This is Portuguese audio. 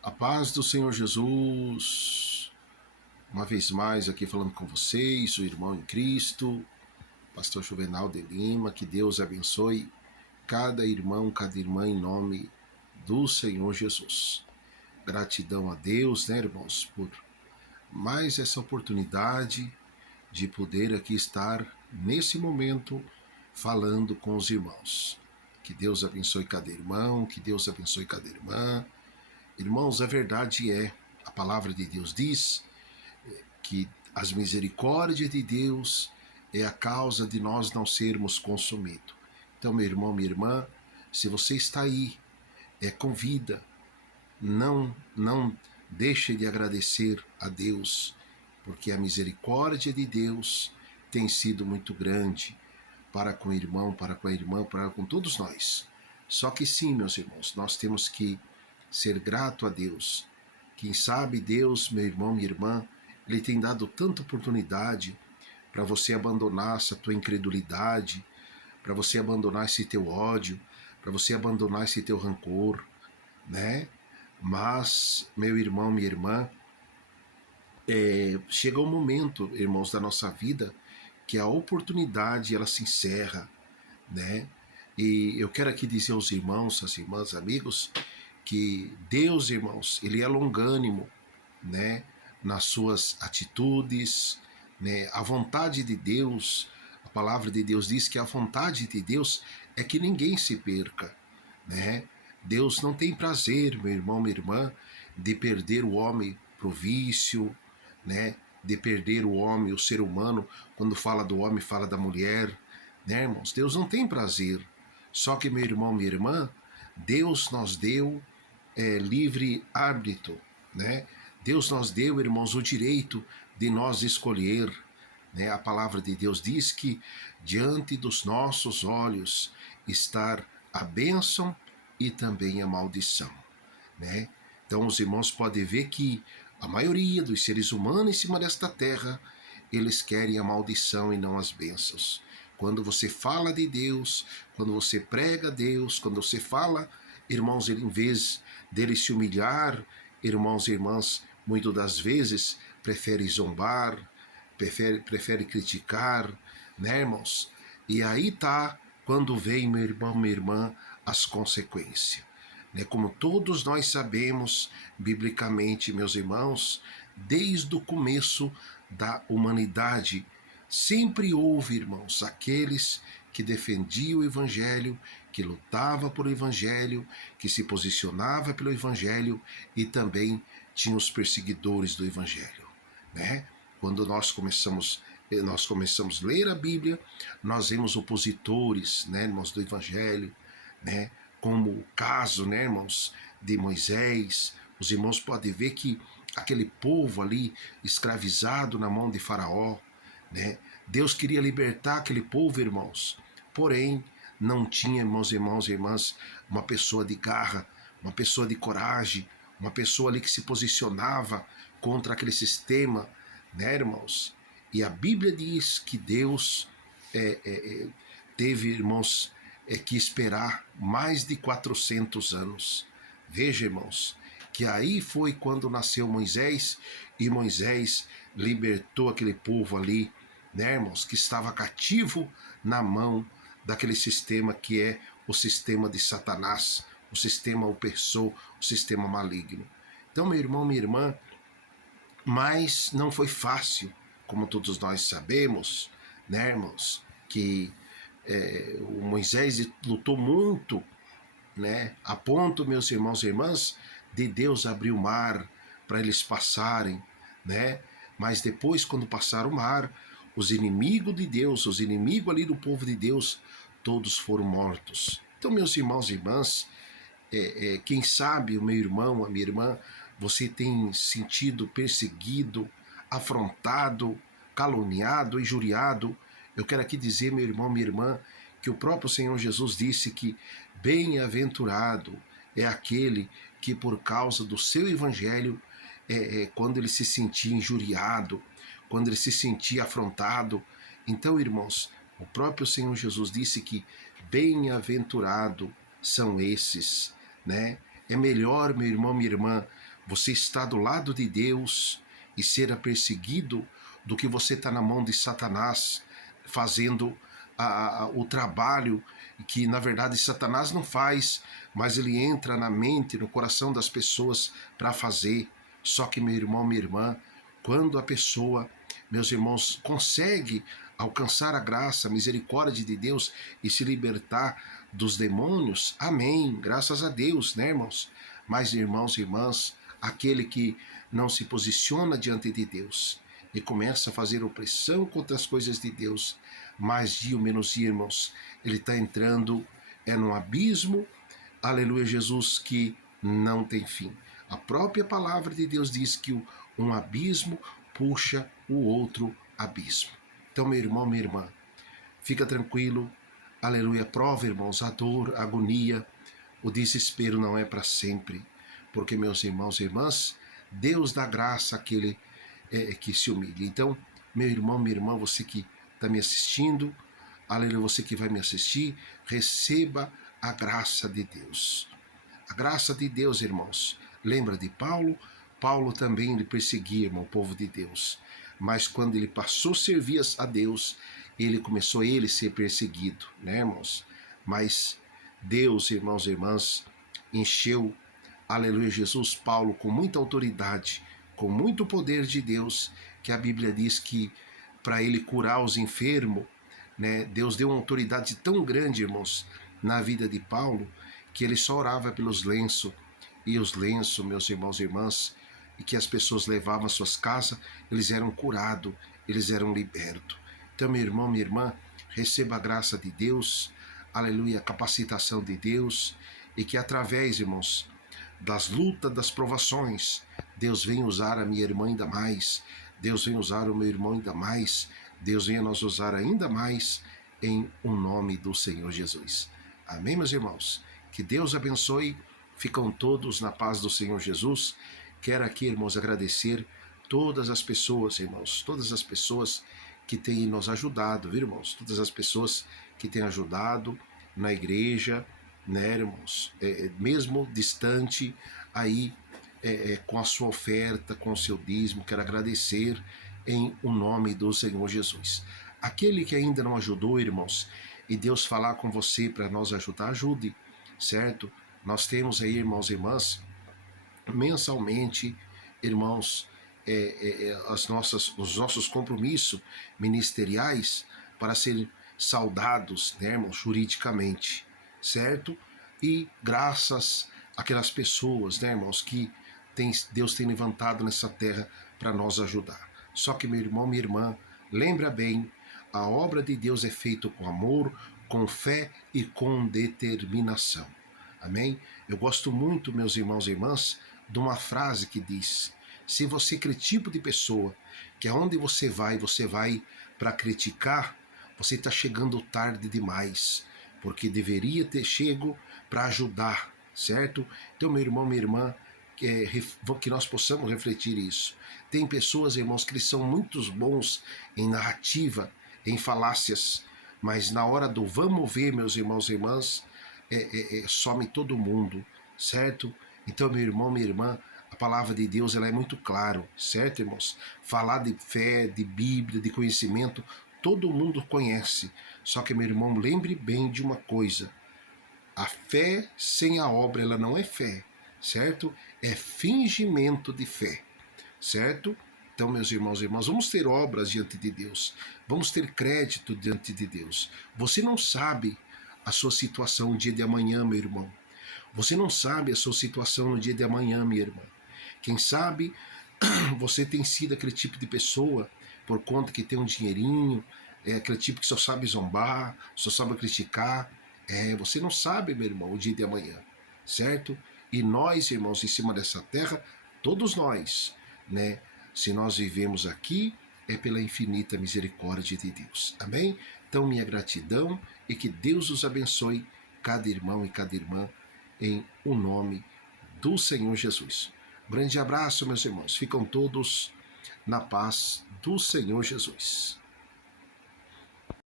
A paz do Senhor Jesus, uma vez mais aqui falando com vocês, o irmão em Cristo, pastor Juvenal de Lima, que Deus abençoe cada irmão, cada irmã em nome do Senhor Jesus. Gratidão a Deus, né, irmãos, por mais essa oportunidade de poder aqui estar nesse momento falando com os irmãos. Que Deus abençoe cada irmão, que Deus abençoe cada irmã. Irmãos, a verdade a palavra de Deus diz que as misericórdias de Deus é a causa de nós não sermos consumidos. Então, meu irmão, minha irmã, se você está aí, com vida, não deixe de agradecer a Deus, porque a misericórdia de Deus tem sido muito grande para com o irmão, para com a irmã, para com todos nós. Só que sim, meus irmãos, nós temos que ser grato a Deus. Quem sabe Deus, meu irmão, minha irmã, Ele tem dado tanta oportunidade para você abandonar essa tua incredulidade, para você abandonar esse teu ódio, para você abandonar esse teu rancor, né? Mas, meu irmão, minha irmã, chega um momento, irmãos, da nossa vida que a oportunidade ela se encerra, né? E eu quero aqui dizer aos irmãos, às irmãs, amigos, que Deus, irmãos, Ele é longânimo, né? Nas suas atitudes, né? A vontade de Deus, a palavra de Deus diz que a vontade de Deus é que ninguém se perca, né? Deus não tem prazer, meu irmão, minha irmã, de perder o homem pro vício, né? De perder o homem, o ser humano. Quando fala do homem, fala da mulher, né, irmãos? Deus não tem prazer. Só que, meu irmão, minha irmã, Deus nos deu livre árbitro, né? Deus nos deu, irmãos, o direito de nós escolher, né? A palavra de Deus diz que diante dos nossos olhos está a bênção e também a maldição, né? Então os irmãos podem ver que a maioria dos seres humanos em cima desta terra, eles querem a maldição e não as bênçãos. Quando você fala de Deus, quando você prega a Deus, quando você fala, irmãos, em vez dele se humilhar, irmãos e irmãs, muitas das vezes prefere zombar, prefere criticar, né, irmãos? E aí tá quando vem, meu irmão, minha irmã, as consequências. Né? Como todos nós sabemos, biblicamente, meus irmãos, desde o começo da humanidade, sempre houve, irmãos, aqueles que defendiam o Evangelho, que lutava por o Evangelho, que se posicionava pelo Evangelho e também tinha os perseguidores do Evangelho, né? Quando nós começamos a ler a Bíblia, nós vemos opositores, né, irmãos, do Evangelho, né, como o caso, né, irmãos, de Moisés. Os irmãos podem ver que aquele povo ali escravizado na mão de Faraó, né, Deus queria libertar aquele povo, irmãos, porém não tinha, irmãos e irmãs, uma pessoa de garra, uma pessoa de coragem, uma pessoa ali que se posicionava contra aquele sistema, né, irmãos? E a Bíblia diz que Deus teve, irmãos, que esperar mais de 400 anos. Veja, irmãos, que aí foi quando nasceu Moisés, e Moisés libertou aquele povo ali, né, irmãos, que estava cativo na mão daquele sistema que é o sistema de Satanás, o sistema opressor, o sistema maligno. Então, meu irmão, minha irmã, mas não foi fácil, como todos nós sabemos, né, irmãos, que o Moisés lutou muito, né, a ponto, meus irmãos e irmãs, de Deus abrir o mar para eles passarem, né? Mas depois, quando passaram o mar, os inimigos de Deus, os inimigos ali do povo de Deus, todos foram mortos. Então, meus irmãos e irmãs, quem sabe o meu irmão, a minha irmã, você tem sentido perseguido, afrontado, caluniado, injuriado. Eu quero aqui dizer, meu irmão, minha irmã, que o próprio Senhor Jesus disse que bem-aventurado é aquele que por causa do seu evangelho, quando ele se sentia injuriado, quando ele se sentia afrontado. Então, irmãos, o próprio Senhor Jesus disse que bem-aventurado são esses, né? É melhor, meu irmão, minha irmã, você estar do lado de Deus e ser perseguido do que você estar na mão de Satanás fazendo o trabalho que na verdade Satanás não faz, mas ele entra na mente, no coração das pessoas para fazer. Só que, meu irmão, minha irmã, quando a pessoa, meus irmãos, consegue alcançar a graça, a misericórdia de Deus e se libertar dos demônios, amém, graças a Deus, né, irmãos? Mas, irmãos e irmãs, aquele que não se posiciona diante de Deus e começa a fazer opressão contra as coisas de Deus, mais dia ou menos dia, irmãos, ele está entrando num abismo, aleluia, Jesus, que não tem fim. A própria palavra de Deus diz que um abismo puxa o outro abismo. Então, meu irmão, minha irmã, fica tranquilo, aleluia, prova, irmãos, a dor, a agonia, o desespero não é para sempre, porque, meus irmãos e irmãs, Deus dá graça àquele que se humilha. Então, meu irmão, minha irmã, você que está me assistindo, aleluia, você que vai me assistir, receba a graça de Deus. A graça de Deus, irmãos. Lembra de Paulo? Paulo também ele perseguia, irmão, o povo de Deus. Mas quando ele passou a servir a Deus, ele começou a ser perseguido, né, irmãos? Mas Deus, irmãos e irmãs, encheu, aleluia, Jesus, Paulo com muita autoridade, com muito poder de Deus, que a Bíblia diz que para ele curar os enfermos, né, Deus deu uma autoridade tão grande, irmãos, na vida de Paulo, que ele só orava pelos lenços, e os lenços, meus irmãos e irmãs, e que as pessoas levavam às suas casas, eles eram curados, eles eram libertos. Então, meu irmão, minha irmã, receba a graça de Deus, aleluia, a capacitação de Deus, e que através, irmãos, das lutas, das provações, Deus vem usar a minha irmã ainda mais, Deus vem usar o meu irmão ainda mais, Deus venha nos usar ainda mais, em o nome do Senhor Jesus. Amém, meus irmãos? Que Deus abençoe, ficam todos na paz do Senhor Jesus. Quero aqui, irmãos, agradecer todas as pessoas, irmãos, todas as pessoas que têm nos ajudado, viu, irmãos? Todas as pessoas que têm ajudado na igreja, né, irmãos? Mesmo distante, aí, com a sua oferta, com o seu dízimo, quero agradecer em o nome do Senhor Jesus. Aquele que ainda não ajudou, irmãos, e Deus falar com você para nos ajudar, ajude, certo? Nós temos aí, irmãos e irmãs, mensalmente, irmãos, os nossos compromissos ministeriais para serem saudados, né, irmãos, juridicamente, certo? E graças àquelas pessoas, né, irmãos, que Deus tem levantado nessa terra para nos ajudar. Só que, meu irmão, minha irmã, lembra bem, a obra de Deus é feita com amor, com fé e com determinação. Amém? Eu gosto muito, meus irmãos e irmãs, de uma frase que diz: se você é aquele tipo de pessoa que aonde você vai para criticar, você está chegando tarde demais, porque deveria ter chego para ajudar, certo? Então, meu irmão, minha irmã, que nós possamos refletir isso. Tem pessoas, irmãos, que são muito bons em narrativa, em falácias, mas na hora do vamos ver, meus irmãos e irmãs, some todo mundo, certo? Então, meu irmão, minha irmã, a palavra de Deus ela é muito clara, certo, irmãos? Falar de fé, de Bíblia, de conhecimento, todo mundo conhece. Só que, meu irmão, lembre bem de uma coisa: a fé sem a obra, ela não é fé, certo? É fingimento de fé, certo? Então, meus irmãos e irmãs, vamos ter obras diante de Deus, vamos ter crédito diante de Deus. Você não sabe a sua situação no dia de amanhã, meu irmão. Você não sabe a sua situação no dia de amanhã, minha irmã. Quem sabe você tem sido aquele tipo de pessoa por conta que tem um dinheirinho, aquele tipo que só sabe zombar, só sabe criticar. Você não sabe, meu irmão, o dia de amanhã, certo? E nós, irmãos, em cima dessa terra, todos nós, né? Se nós vivemos aqui, é pela infinita misericórdia de Deus. Amém? Então, minha gratidão e que Deus os abençoe, cada irmão e cada irmã, em o nome do Senhor Jesus. Um grande abraço, meus irmãos. Ficam todos na paz do Senhor Jesus.